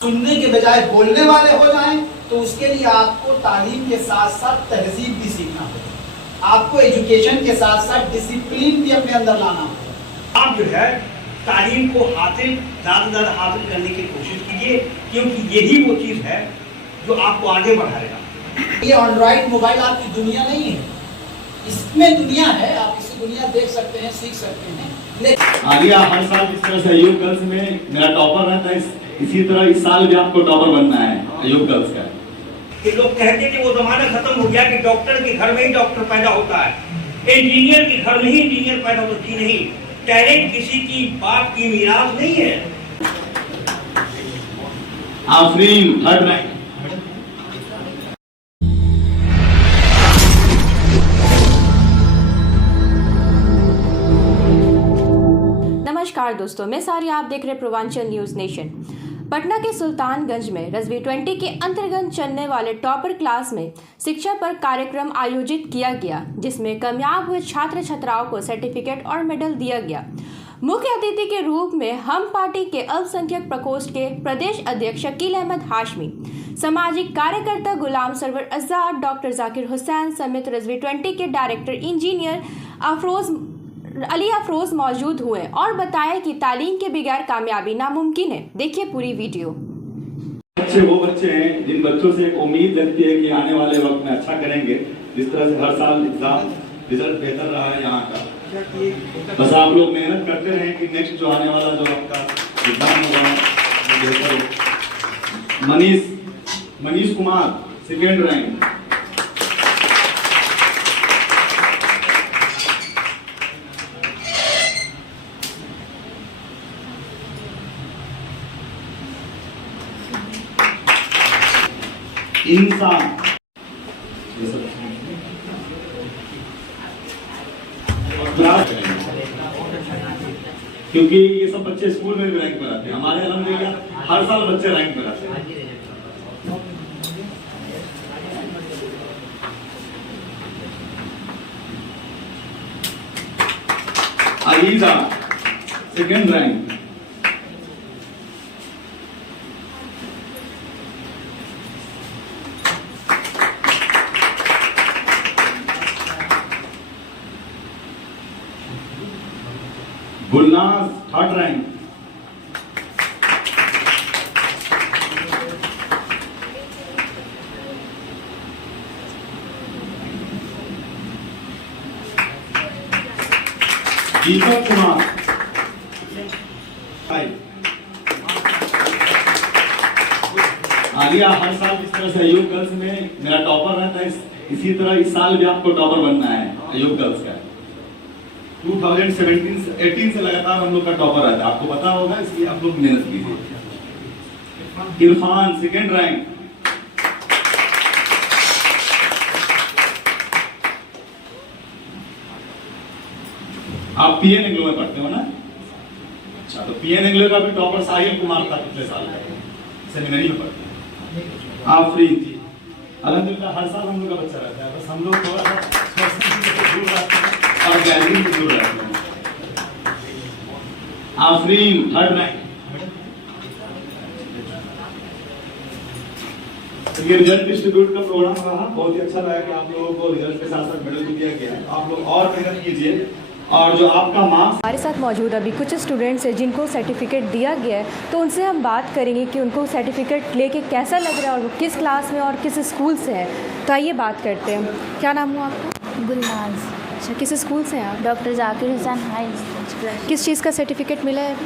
सुनने के बजाय बोलने वाले हो जाएं, तो उसके लिए आपको तालीम के साथ साथ तहजीब भी सीखना होगा। आपको एजुकेशन के साथ साथ डिसिप्लिन भी अपने अंदर लाना होगा। आप जो है तालीम को हासिल ज़्यादा से ज़्यादा हासिल करने की कोशिश कीजिए, क्योंकि यही वो चीज़ है जो आपको आगे बढ़ाएगा। ये एंड्रॉइड मोबाइल आपकी दुनिया नहीं है, इसमें दुनिया है। आप इसी दुनिया देख सकते हैं, सीख सकते हैं। आलिया हर साल जिस तरह से अयूब गर्ल्स में मेरा टॉपर रहता है, इसी तरह इस साल भी आपको टॉपर बनना है अयूब गर्ल्स का। कि लोग कहते कि वो जमाना खत्म हो गया कि डॉक्टर के घर में ही डॉक्टर पैदा होता है, इंजीनियर के घर में ही इंजीनियर पैदा होता है। नहीं, टैलेंट किसी की बाप की मीरास नहीं है। Afreen third rank. नमस्कार दोस्तों, मैं सारी, आप देख रहे पूर्वांचल न्यूज नेशन। पटना के सुल्तानगंज में रजवी 20 के अंतर्गत चलने वाले टॉपर क्लास में शिक्षा पर कार्यक्रम आयोजित किया गया, जिसमें कामयाब हुए छात्र छात्राओं को सर्टिफिकेट और मेडल दिया गया। मुख्य अतिथि के रूप में हम पार्टी के अल्पसंख्यक प्रकोष्ठ के प्रदेश अध्यक्ष शकील अहमद हाशमी, सामाजिक कार्यकर्ता गुलाम सरवर आजाद, डॉक्टर जाकिर हुसैन समेत रजवी 20 के डायरेक्टर इंजीनियर अली अफरोज मौजूद हुए और बताया कि तालीम के बगैर कामयाबी नामुमकिन है। देखिए पूरी वीडियो। बच्चे वो बच्चे हैं जिन बच्चों से एक उम्मीद लगती है कि आने वाले वक्त में अच्छा करेंगे। जिस तरह से हर साल एग्जाम रिजल्ट बेहतर रहा है यहाँ का, बस आप लोग मेहनत करते रहें कि नेक्स्ट जो आने वाला जो आपका एग्जाम होगा वो बेहतर हो। Manish Kumar second rank. इंसान क्योंकि ये सब बच्चे स्कूल में भी रैंक पर आते हैं। हमारे अल्हम्दुलिल्लाह हर साल बच्चे रैंक पर आते हैं। Aliza second rank. Gulnaz third rank. Deepak Kumar Alia हर साल जिस तरह से अयूब गर्ल्स में मेरा टॉपर रहता है, इसी तरह इस साल भी आपको टॉपर बनना है अयूब गर्ल्स का। 2017-18 से लगातार हम लोग का टॉपर रहता है, आपको पता होगा, इसलिए आप लोग मेहनत कीजिए। Irfan second rank. आप पीएन एंग्लो में पढ़ते हो ना? अच्छा, तो पीएन एंग्लो का भी टॉपर साहिल कुमार था पिछले साल का, सेमिनरी में पढ़ते हैं। आप फ्री थी अल्हम्दुलिल्लाह। हर साल हम लोग का बच्चा रहता है, बस हम लोग थोड़ा सा दूर रहते हैं और गैलरी से दूर रहते हैं। Afreen third rank. ये रिजल्ट डिस्ट्रीब्यूट का प्रोग्राम रहा, बहुत ही अच्छा लगा कि आप लोगों को रिजल्ट के साथ साथ मेडल भी दिया गया है। आप लोग और मेहनत कीजिए और जो आपका मार्क्स। हमारे साथ मौजूद अभी कुछ स्टूडेंट्स हैं जिनको सर्टिफिकेट दिया गया है, तो उनसे हम बात करेंगे कि उनको सर्टिफिकेट लेके कैसा लग रहा है और वो किस क्लास में और किस स्कूल से है। तो आइए बात करते हैं। क्या नाम हुआ आपका? गुलनाज। अच्छा, किस स्कूल से हैं आप? Doctor Zakir Hussain high school. किस चीज़ का सर्टिफिकेट मिला है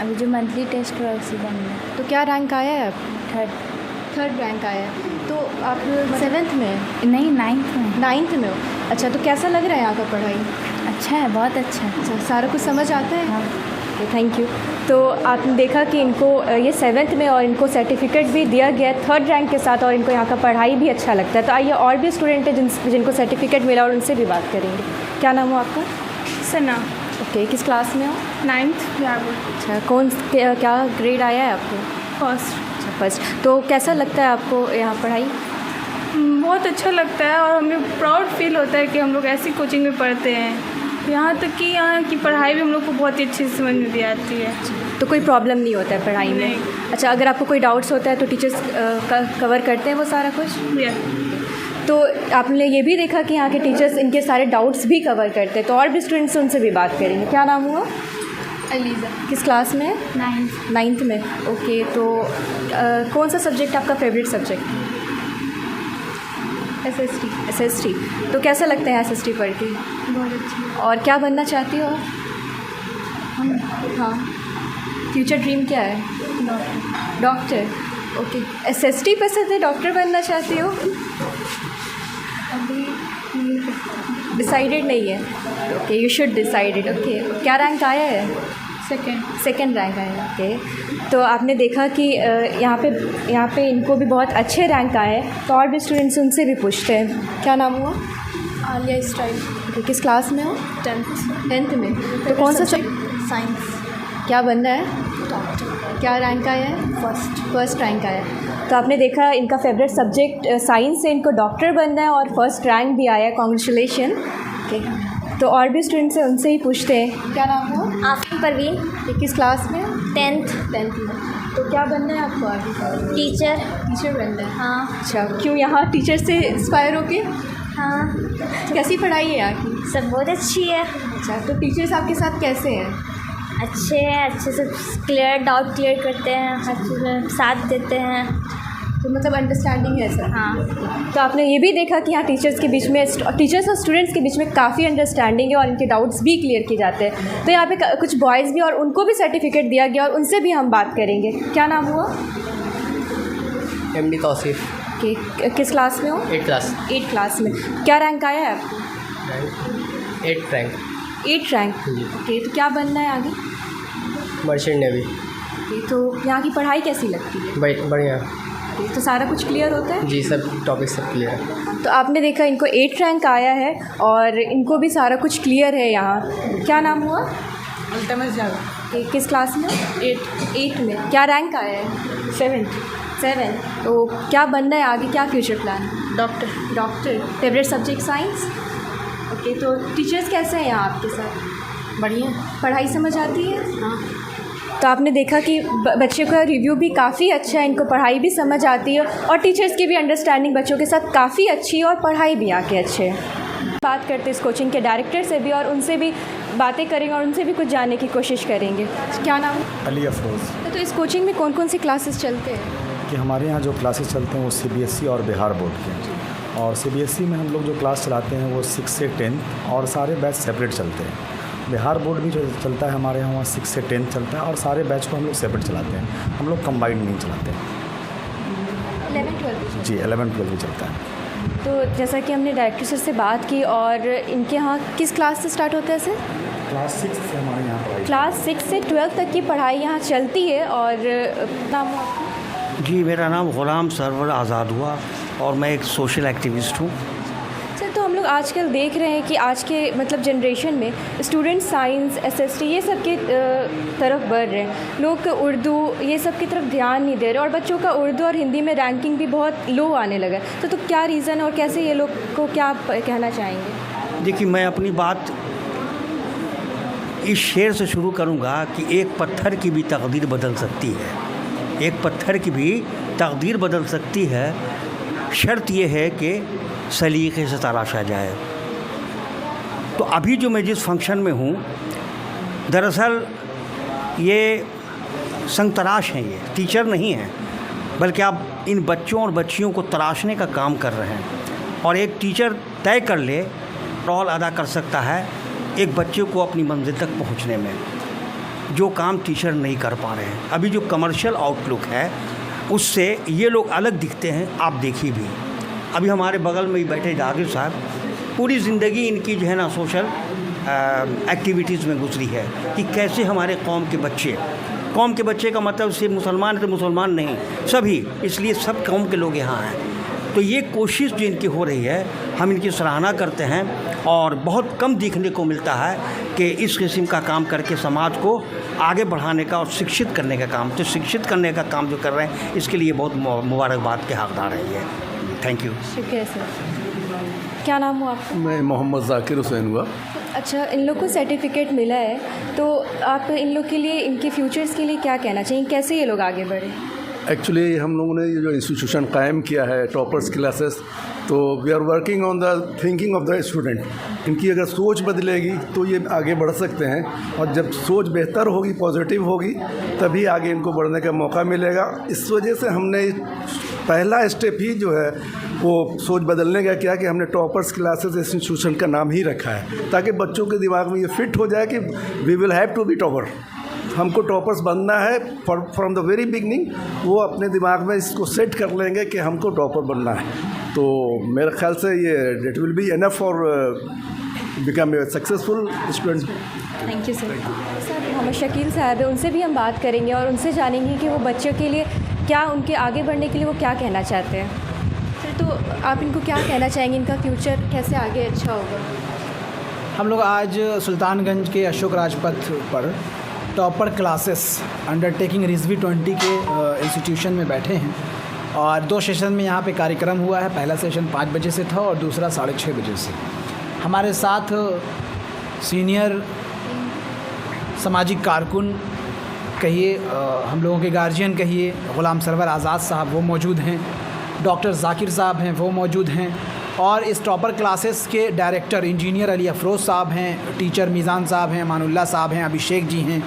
अभी जो मंथली टेस्ट हुआ उसी का मिला। तो क्या रैंक आया है आप? थर्ड रैंक आया है। तो आप 7th में हैं? नहीं, 9th में। 9th में हो। अच्छा, तो कैसा लग रहा है यहाँ का पढ़ाई? अच्छा है, बहुत अच्छा है। अच्छा, सारा कुछ समझ आता है? हाँ। Thank you. तो आपने देखा कि इनको ये 7th में और इनको सर्टिफिकेट भी दिया गया है 3rd रैंक के साथ, और इनको यहाँ का पढ़ाई भी अच्छा लगता है। तो आइए और भी स्टूडेंट हैं जिनको सर्टिफिकेट मिला और उनसे भी बात करेंगे। क्या नाम हो आपका? सना। ओके, किस क्लास में हो? 9th। अच्छा, क्या ग्रेड आया है आपको? फर्स्ट। अच्छा, फर्स्ट। तो कैसा लगता है आपको यहाँ पढ़ाई? बहुत अच्छा लगता है और हमें प्राउड फील होता है कि हम लोग ऐसी कोचिंग में पढ़ते हैं। यहाँ तक कि यहाँ की पढ़ाई भी हम लोग को बहुत ही अच्छे से समझ में भी आती है। तो कोई प्रॉब्लम नहीं होता है पढ़ाई में? नहीं। अच्छा, अगर आपको कोई डाउट्स होता है तो टीचर्स कवर करते हैं वो सारा कुछ? या तो आपने ये भी देखा कि यहाँ के टीचर्स इनके सारे डाउट्स भी कवर करते हैं, तो और भी स्टूडेंट्स उनसे भी बात करेंगे। क्या नाम हुआ? अलीज़ा, किस क्लास में? 9th में। ओके, तो कौन सा सब्जेक्ट आपका फेवरेट सब्जेक्ट? SST। तो कैसा लगता है SST पढ़ के? बहुत अच्छी। और क्या बनना चाहती हो? हाँ, फ्यूचर ड्रीम क्या है? डॉक्टर। ओके, SST पसंद है, डॉक्टर बनना चाहती हो? अभी डिसाइडेड नहीं है? Okay, you should decided. Okay, क्या रैंक आया है? सेकंड रैंक आया है। ओके, तो आपने देखा कि यहाँ पे इनको भी बहुत अच्छे रैंक आए हैं, तो और भी स्टूडेंट्स उनसे भी पूछते हैं। क्या नाम हुआ? आलिया स्टाइल। ओके, किस क्लास में हो? 10th में। तो कौन सा साइंस। क्या बनना है? डॉक्टर। क्या रैंक आया है? फर्स्ट रैंक आया है। तो आपने देखा इनका फेवरेट सब्जेक्ट साइंस से, इनको डॉक्टर बनना है और फर्स्ट रैंक भी आया है। कॉन्ग्रेचुलेशन। ओके, तो और भी स्टूडेंट्स हैं, उनसे ही पूछते हैं। क्या नाम हो? आफरीन परवीन। ये किस क्लास में? 10th। 10th में। तो क्या बनना है आपको आगे? टीचर बनना है। हाँ। अच्छा, क्यों यहाँ टीचर से इंस्पायर होके? हाँ, कैसी पढ़ाई है यहाँ की? सब बहुत अच्छी है। अच्छा, तो टीचर्स आपके साथ कैसे हैं? अच्छे हैं, अच्छे से डाउट क्लियर करते हैं, अच्छे से साथ देते हैं। तो मतलब अंडरस्टैंडिंग है सर? हाँ। तो आपने ये भी देखा कि यहाँ टीचर्स और स्टूडेंट्स के बीच में काफ़ी अंडरस्टैंडिंग है और इनके डाउट्स भी क्लियर किए जाते हैं। तो यहाँ पे कुछ बॉयज़ भी और उनको भी सर्टिफिकेट दिया गया और उनसे भी हम बात करेंगे। क्या नाम हुआ? MD तौसीफ। किस क्लास में हो? 8 क्लास में। क्या रैंक आया है आपको? 8 रैंक। 8 रैंक। ओके, तो क्या बनना है आगे? Merchant navy. ओके, तो यहाँ की पढ़ाई कैसी लगती है? बढ़िया। ओके, तो सारा कुछ क्लियर होता है? जी, सब टॉपिक सब क्लियर है। तो आपने देखा इनको 8 रैंक आया है और इनको भी सारा कुछ क्लियर है यहाँ। क्या नाम हुआ? अल्तमस जावेद। किस क्लास में? 8 में। क्या रैंक आया है? 7। तो क्या बनना है आगे, क्या future plan? Doctor. Favourite subject science. Okay, तो टीचर्स कैसे हैं यहाँ आपके साथ? बढ़िया। पढ़ाई समझ आती है? हाँ। तो आपने देखा कि बच्चे का रिव्यू भी काफ़ी अच्छा है, इनको पढ़ाई भी समझ आती है और टीचर्स की भी अंडरस्टैंडिंग बच्चों के साथ काफ़ी अच्छी है और पढ़ाई भी आके अच्छे है। बात करते हैं इस कोचिंग के डायरेक्टर से भी और उनसे भी बातें करेंगे और उनसे भी कुछ जानने की कोशिश करेंगे। क्या नाम है? अली अफरोज़। तो इस कोचिंग में कौन कौन सी क्लासेस चलते हैं? कि हमारे यहाँ जो क्लासेस चलते हैं वो CBSE और बिहार बोर्ड के हैं। और CBSE में हम लोग जो क्लास चलाते हैं वो 6 से 10 और सारे बैच सेपरेट चलते हैं। बिहार बोर्ड भी जो चलता है हमारे यहाँ 6 से 10 चलता है और सारे बैच को हम लोग सेपरेट चलाते हैं, हम लोग कंबाइंड नहीं चलाते हैं। 11-12 जी, 11-12 भी चलता है। तो जैसा कि हमने डायरेक्टर सर से बात की और इनके यहाँ किस क्लास से स्टार्ट होता है सर? क्लास 6 से हमारे यहाँ पढ़ाई। क्लास 6 से 12 तक की पढ़ाई यहाँ चलती है। और नाम हुआ आपका? जी, मेरा नाम ग़ुलाम सरवर आज़ाद हुआ और मैं एक सोशल एक्टिविस्ट हूँ। सर, तो हम लोग आजकल देख रहे हैं कि आज के मतलब जनरेशन में स्टूडेंट साइंस, SST ये सब की तरफ बढ़ रहे हैं। लोग उर्दू ये सब की तरफ ध्यान नहीं दे रहे और बच्चों का उर्दू और हिंदी में रैंकिंग भी बहुत लो आने लगा है। तो क्या रीज़न और कैसे ये लोग को क्या आप कहना चाहेंगे? देखिए, मैं अपनी बात इस शेर से शुरू करूँगा कि एक पत्थर की भी तकदीर बदल सकती है। एक पत्थर की भी तकदीर बदल सकती है, शर्त यह है कि सलीक़े से तराशा जाए। तो अभी जो मैं जिस फंक्शन में हूँ, दरअसल ये संग तराश हैं, ये टीचर नहीं हैं, बल्कि आप इन बच्चों और बच्चियों को तराशने का काम कर रहे हैं। और एक टीचर तय कर ले, रोल अदा कर सकता है एक बच्चे को अपनी मंजिल तक पहुँचने में, जो काम टीचर नहीं कर पा रहे हैं। अभी जो कमर्शियल आउटलुक है उससे ये लोग अलग दिखते हैं। आप देखिए भी, अभी हमारे बगल में ही बैठे जाकिर साहब, पूरी ज़िंदगी इनकी जो है ना सोशल एक्टिविटीज़ में गुजरी है कि कैसे हमारे कौम के बच्चे का मतलब सिर्फ मुसलमान है तो मुसलमान नहीं, सभी, इसलिए सब कौम के लोग यहाँ हैं। तो ये कोशिश जो इनकी हो रही है, हम इनकी सराहना करते हैं और बहुत कम देखने को मिलता है कि इस किस्म का काम करके समाज को आगे बढ़ाने का और शिक्षित करने का काम। तो शिक्षित करने का काम जो कर रहे हैं, इसके लिए बहुत मुबारकबाद के हकदार है ये। Thank you. शुक्रिया सर। क्या नाम हुआ आपका? मैं मोहम्मद जाकिर हुसैन हुआ। अच्छा, इन लोग को सर्टिफिकेट मिला है तो आप इन लोग के लिए, इनके फ्यूचर्स के लिए क्या कहना चाहिए, कैसे ये लोग आगे बढ़े? एक्चुअली हम लोगों ने ये जो इंस्टीट्यूशन कायम किया है टॉपर्स क्लासेस, तो we are working on the thinking of the student. इनकी अगर सोच बदलेगी तो ये आगे बढ़ सकते हैं, और जब सोच बेहतर होगी, पॉजिटिव होगी, तभी आगे इनको बढ़ने का मौका मिलेगा। इस वजह से हमने पहला स्टेप ही जो है वो सोच बदलने का किया कि हमने टॉपर्स क्लासेस इंस्टीट्यूशन का नाम ही रखा है, ताकि बच्चों के दिमाग में ये फिट हो जाए कि we will have to be topper, हमको टॉपर्स बनना है। फ्रॉम द वेरी बिगनिंग वो अपने दिमाग में इसको सेट कर लेंगे कि हमको टॉपर बनना है। तो मेरे ख्याल से ये it will be enough for become a successful student. Thank you sir. Sir, हमें शकील साहब है, उनसे भी हम बात करेंगे और उनसे जानेंगे कि वो बच्चों के लिए क्या, उनके आगे बढ़ने के लिए वो क्या कहना चाहते हैं। सर, तो आप इनको क्या कहना चाहेंगे, इनका फ्यूचर कैसे आगे अच्छा होगा? हम लोग आज सुल्तानगंज के अशोक राजपथ पर टॉपर क्लासेस अंडरटेकिंग रिजवी 20 के इंस्टीट्यूशन में बैठे हैं, और 2 सेशन में यहाँ पे कार्यक्रम हुआ है। पहला सेशन 5 बजे से था और दूसरा 6:30 बजे से। हमारे साथ सीनियर सामाजिक कारकुन कहिए, हम लोगों के गार्जियन कहिए, ग़ुलाम सरवर आज़ाद साहब वो मौजूद हैं, डॉक्टर जाकिर साहब हैं वो मौजूद हैं, और इस टॉपर क्लासेस के डायरेक्टर इंजीनियर अली अफरोज़ साहब हैं, टीचर मीज़ान साहब हैं, मानुल्लाह साहब हैं, अभिषेक जी हैं।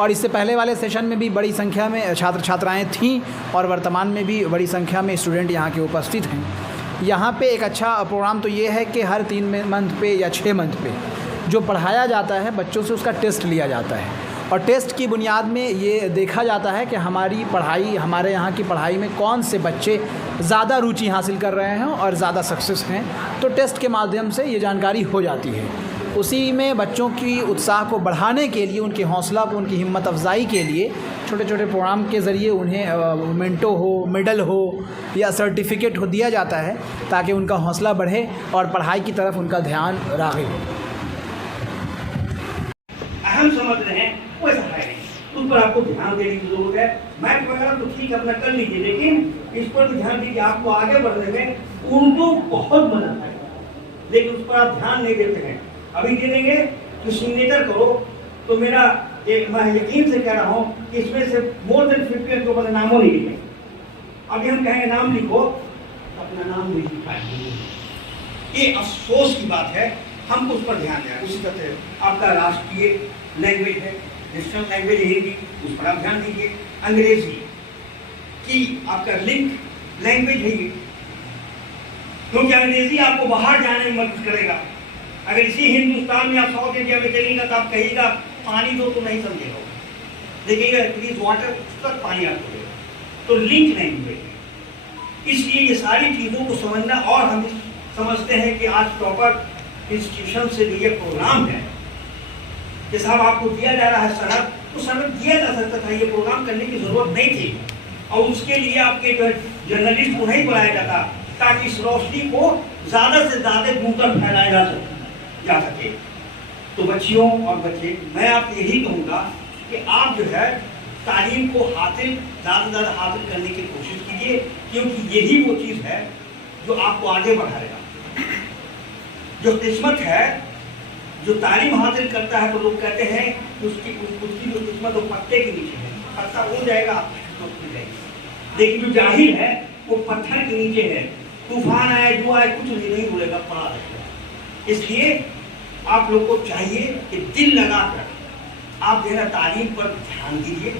और इससे पहले वाले सेशन में भी बड़ी संख्या में छात्र छात्राएँ थीं, और वर्तमान में भी बड़ी संख्या में स्टूडेंट यहाँ के उपस्थित हैं। यहाँ पे एक अच्छा प्रोग्राम तो ये है कि हर 3 मंथ पे या 6 मंथ पे जो पढ़ाया जाता है बच्चों से, उसका टेस्ट लिया जाता है, और टेस्ट की बुनियाद में ये देखा जाता है कि हमारी पढ़ाई, हमारे यहाँ की पढ़ाई में कौन से बच्चे ज़्यादा रुचि हासिल कर रहे हैं और ज़्यादा सक्सेस हैं। तो टेस्ट के माध्यम से ये जानकारी हो जाती है। उसी में बच्चों की उत्साह को बढ़ाने के लिए, उनके हौसला को, उनकी हिम्मत अफजाई के लिए छोटे छोटे प्रोग्राम के ज़रिए उन्हें मेंटो हो, मेडल हो या सर्टिफिकेट हो दिया जाता है, ताकि उनका हौसला बढ़े और पढ़ाई की तरफ उनका ध्यान राग़िब हो। अहम समझ रहे हैं वो ऐसा है नहीं, उस पर आपको ध्यान देने की जरूरत है। मैथ वगैरह तो ठीक अपना कर लीजिए, लेकिन इस पर भी ध्यान दीजिए। आपको आगे बढ़ने में उर्दू बहुत मदद है, लेकिन उस पर आप ध्यान नहीं देते हैं। अभी दे देंगे तो सिग्नेचर करो, तो मेरा मैं यकीन से कह रहा हूँ कि इसमें से मोर देन 50 के ऊपर नामों नहीं लिखे। अभी हम कहेंगे नाम लिखो, तो अपना नाम नहीं लिख पाएंगे। ये अफसोस की बात है, हमको उस पर ध्यान देना। उसी तरह से आपका राष्ट्रीय लैंग्वेज है, नेशनल लैंग्वेज हिंदी, उस पर आप ध्यान दीजिए। अंग्रेजी की आपका लिंक लैंग्वेज है, क्योंकि अंग्रेजी आपको बाहर जाने में मदद करेगा। अगर इसी हिंदुस्तान में आप साउथ इंडिया में चलेंगे तो आप कहिएगा पानी दो तो नहीं समझेगा, देखिएगा प्लीज वाटर, तक पानी आपको देगा। तो लिंक लैंग्वेज, इसलिए ये सारी चीज़ों को समझना। और हम समझते हैं कि आज टॉपर इंस्टीट्यूशन से ये प्रोग्राम है कि साहब आपको दिया जा रहा है सनद, तो सनद दिया जा सकता था, ये प्रोग्राम करने की जरूरत नहीं थी। और उसके लिए आपके जो जर्नलिस्ट को नहीं बुलाया जाता, ताकि इस रोशनी को ज़्यादा से ज़्यादा दूर तक फैलाया जा सके। तो बच्चियों और बच्चे, मैं आपसे यही कहूँगा कि आप जो है तालीम को हासिल ज़्यादा से ज़्यादा हासिल करने की कोशिश कीजिए, क्योंकि यही वो चीज़ है जो आपको आगे बढ़ाएगा। जो किस्मत है, जो तालीम हासिल करता है, तो लोग कहते हैं कि उसकी जो किस्मत वो पत्ते के नीचे है, पत्ता हो जाएगा तो खुल जाएगी। लेकिन जो जाहिल है वो पत्थर के नीचे है, तूफान आए जो आए कुछ नहीं बोलेगा, पड़ा रहेगा। इसलिए आप लोग को चाहिए कि दिल लगाकर आप जो है तालीम पर ध्यान दीजिए।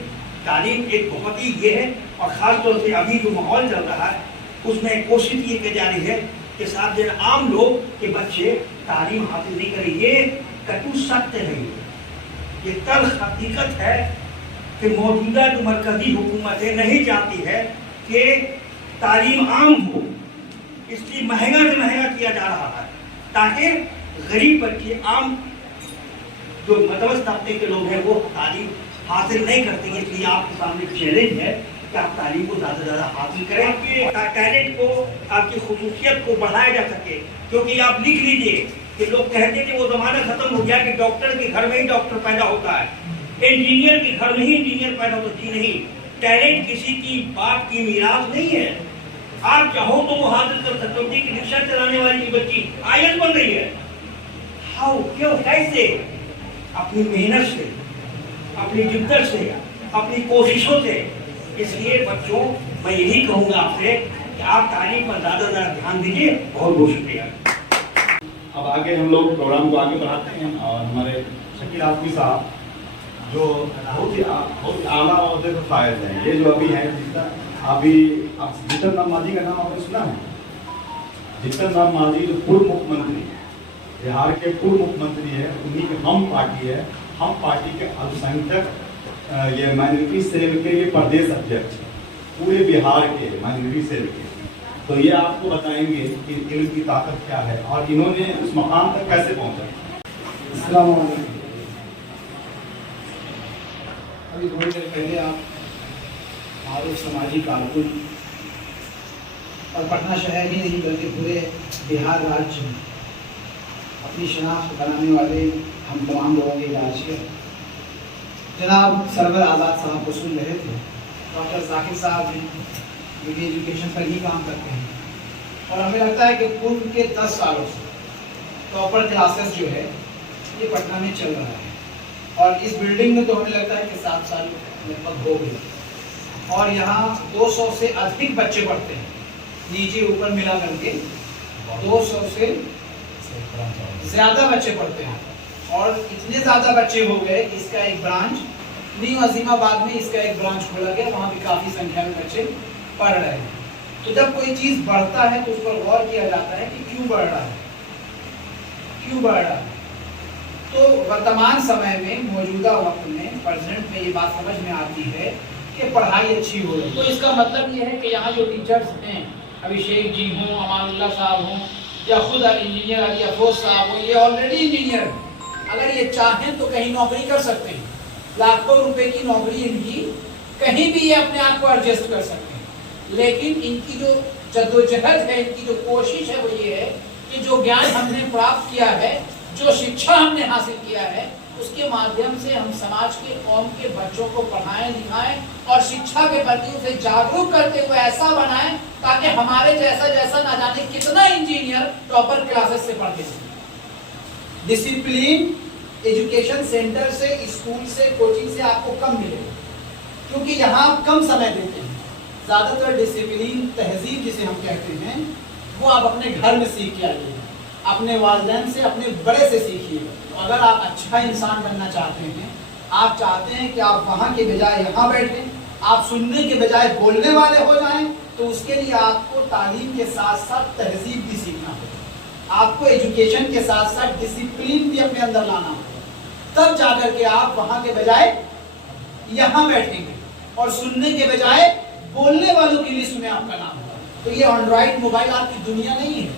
तालीम एक बहुत ही ये है, और ख़ास तौर से अभी जो माहौल चल रहा है उसमें कोशिश ये की जा रही है कि साथ जो आम लोग के बच्चे तालीम हासिल नहीं करें। ये कटु सत्य है, ये तल्ख हकीकत है कि मौजूदा जो मरकजी हुकूमतें नहीं चाहती है कि तालीम आम हो, इसलिए महंगा से महंगा किया जा रहा है, ताकि गरीब बच्चे, आम जो मध्यम तबके के लोग हैं वो तालीम हासिल नहीं करते। इसलिए आपके सामने चैलेंज है कि आप तालीम को ज़्यादा से ज़्यादा हासिल करें, आपके टैलेंट को, आपकी खसूसियत को बढ़ाया जा सके। क्योंकि आप लिख लीजिए कि लोग कहते थे वो ज़माना ख़त्म हो गया कि डॉक्टर के घर में ही डॉक्टर पैदा होता है, इंजीनियर के घर में ही इंजीनियर पैदा होता है। जी नहीं, टैलेंट किसी की बाप की मीरास नहीं है। आप चाहो तो वो हासिल कर सकते हो। कि रिक्शा चलाने वाली की बच्ची IAS बन रही है, हाउ क्यों कैसे? अपनी मेहनत से, अपनी जिद्दत से, अपनी कोशिशों से। इसलिए बच्चों, मैं यही कहूँगा आपसे कि आप तालीम पर ज़्यादा ध्यान दीजिए। बहुत बहुत शुक्रिया। अब आगे हम लोग प्रोग्राम को आगे बढ़ाते हैं और हमारे शकील आफमी साहब जो बहुत ही आला अहदे पर फायद हैं, ये जो अभी हैं, जीतन राम मांझी का नाम आपने सुना है? जीतन राम मांझी जो पूर्व मुख्यमंत्री, बिहार के पूर्व मुख्यमंत्री है, उन्हीं की हम पार्टी है। हम पार्टी के अल्पसंख्यक ये माइनॉरिटी सेल के ये प्रदेश अध्यक्ष पूरे बिहार के माइनॉरिटी सेल के। तो ये आपको बताएंगे कि इनकी ताकत क्या है और इन्होंने उस मकाम तक कैसे पहुंचा। अस्सलाम वालेकुम। अभी थोड़ी देर पहले आप मारूफ समाजी कारकुन और पटना शहर ही नहीं बल्कि पूरे बिहार राज्य में अपनी शनाख्त बनाने वाले हम तमाम लोगों के राज्य जनाब सरवर आज़ाद साहब को सुन रहे थे। डॉक्टर जाकिर साहब हैं, जो कि एजुकेशन पर ही काम करते हैं, और हमें लगता है कि पूर्व के 10 सालों से टॉपर क्लासेस जो है ये पटना में चल रहा है। और इस बिल्डिंग में तो हमें लगता है कि 7 साल लगभग हो गए, और यहाँ 200 से अधिक बच्चे पढ़ते हैं, नीचे ऊपर मिला करके 200 से ज़्यादा बच्चे पढ़ते हैं। और इतने ज़्यादा बच्चे हो गए कि इसका एक ब्रांच न्यू अजीमाबाद में इसका एक ब्रांच खोला गया, वहाँ भी काफ़ी संख्या में बच्चे पढ़ रहे हैं। तो जब कोई चीज़ बढ़ता है तो उस पर गौर किया जाता है कि क्यों बढ़ रहा है, क्यों बढ़ रहा है। तो वर्तमान समय में, मौजूदा वक्त में, प्रेजेंट में ये बात समझ में आती है कि पढ़ाई अच्छी हो रही है। तो इसका मतलब ये है कि यहाँ जो टीचर्स हैं, अभिषेक जी हों, अमानुल्लाह साहब हों, या खुद इंजीनियर अली अफरोज साहब हों, ये ऑलरेडी इंजीनियर हैं। अगर ये चाहें तो कहीं नौकरी कर सकते हैं, लाखों रुपए की नौकरी इनकी, कहीं भी ये अपने आप को एडजस्ट कर सकते हैं। लेकिन इनकी जो जद्दोजहद है, इनकी जो कोशिश है, वो ये है कि जो ज्ञान हमने प्राप्त किया है, जो शिक्षा हमने हासिल किया है, उसके माध्यम से हम समाज के, कौम के बच्चों को पढ़ाएं, लिखाएं और शिक्षा के प्रति उसे जागरूक करते हुए ऐसा बनाएं ताकि हमारे जैसा ना जाने कितना इंजीनियर टॉपर क्लासेस से पढ़ के डिसिप्लिन एजुकेशन सेंटर से, स्कूल से, कोचिंग से आपको कम मिलेगा, क्योंकि यहाँ आप कम समय देते हैं। ज़्यादातर डिसिप्लिन, तहजीब जिसे हम कहते हैं, वो आप अपने घर में सीख के आइए, अपने वालिदैन से, अपने बड़े से सीखिए। तो अगर आप अच्छा इंसान बनना चाहते हैं, आप चाहते हैं कि आप वहाँ के बजाय यहाँ बैठें, आप सुनने के बजाय बोलने वाले हो जाएं, तो उसके लिए आपको तालीम के साथ साथ तहजीब भी सीखना होगा। आपको एजुकेशन के साथ साथ डिसिप्लिन भी अपने अंदर लाना होगा, तब जाकर के आप वहाँ के बजाय यहाँ बैठेंगे और सुनने के बजाय बोलने वालों की लिस्ट में आपका नाम होगा। तो ये एंड्रॉइड मोबाइल आपकी दुनिया नहीं है,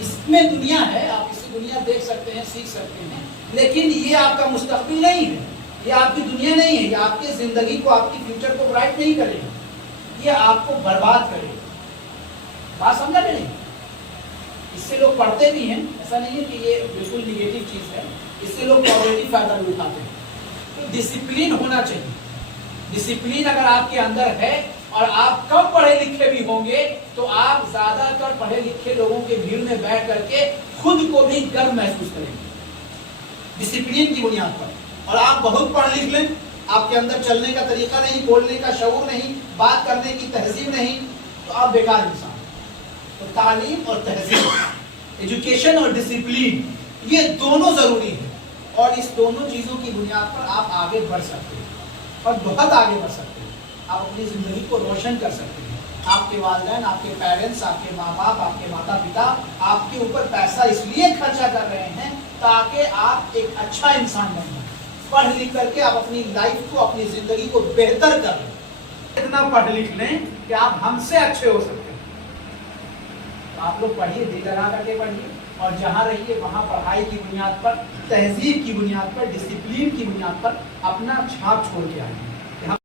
इसमें दुनिया है, आप इससे दुनिया देख सकते हैं, सीख सकते हैं, लेकिन ये आपका मुस्तकबिल नहीं है, ये आपकी दुनिया नहीं है, ये आपकी ज़िंदगी को, आपकी फ्यूचर को ब्राइट नहीं करेगा, ये आपको बर्बाद करेगा। बात समझा नहीं? इससे लोग पढ़ते भी हैं, ऐसा नहीं है कि ये बिल्कुल निगेटिव चीज़ है, इससे लोग पॉजिटिव फायदा भी उठाते हैं। तो डिसिप्लिन होना चाहिए। डिसिप्लिन अगर आपके अंदर है और आप कम पढ़े लिखे भी होंगे, तो आप ज़्यादातर पढ़े लिखे लोगों के भीड़ में बैठ करके खुद को भी गर्व महसूस करेंगे डिसिप्लिन की बुनियाद पर। और आप बहुत पढ़ लिख लें, आपके अंदर चलने का तरीका नहीं, बोलने का शऊर नहीं, बात करने की तहजीब नहीं, तो आप बेकार इंसान। तो तालीम और तहजीब, एजुकेशन और डिसिप्लिन, ये दोनों ज़रूरी है, और इस दोनों चीज़ों की बुनियाद पर आप आगे बढ़ सकते हैं, और बहुत आगे बढ़ सकते हैं। आप अपनी ज़िंदगी को रोशन कर सकते हैं। आपके वालिदैन, आपके पेरेंट्स, आपके माँ बाप, आपके माता पिता आपके ऊपर पैसा इसलिए खर्चा कर रहे हैं ताकि आप एक अच्छा इंसान बन जाए। पढ़ लिख करके आप अपनी लाइफ को, अपनी ज़िंदगी को बेहतर कर लें। इतना पढ़ लिख लें कि आप हमसे अच्छे हो सकते हैं। तो आप लोग पढ़िए, दिल लगा करके पढ़िए, और जहाँ रहिए वहाँ पढ़ाई की बुनियाद पर, तहजीब की बुनियाद पर, डिसिप्लिन की बुनियाद पर अपना छाप छोड़ के आइए।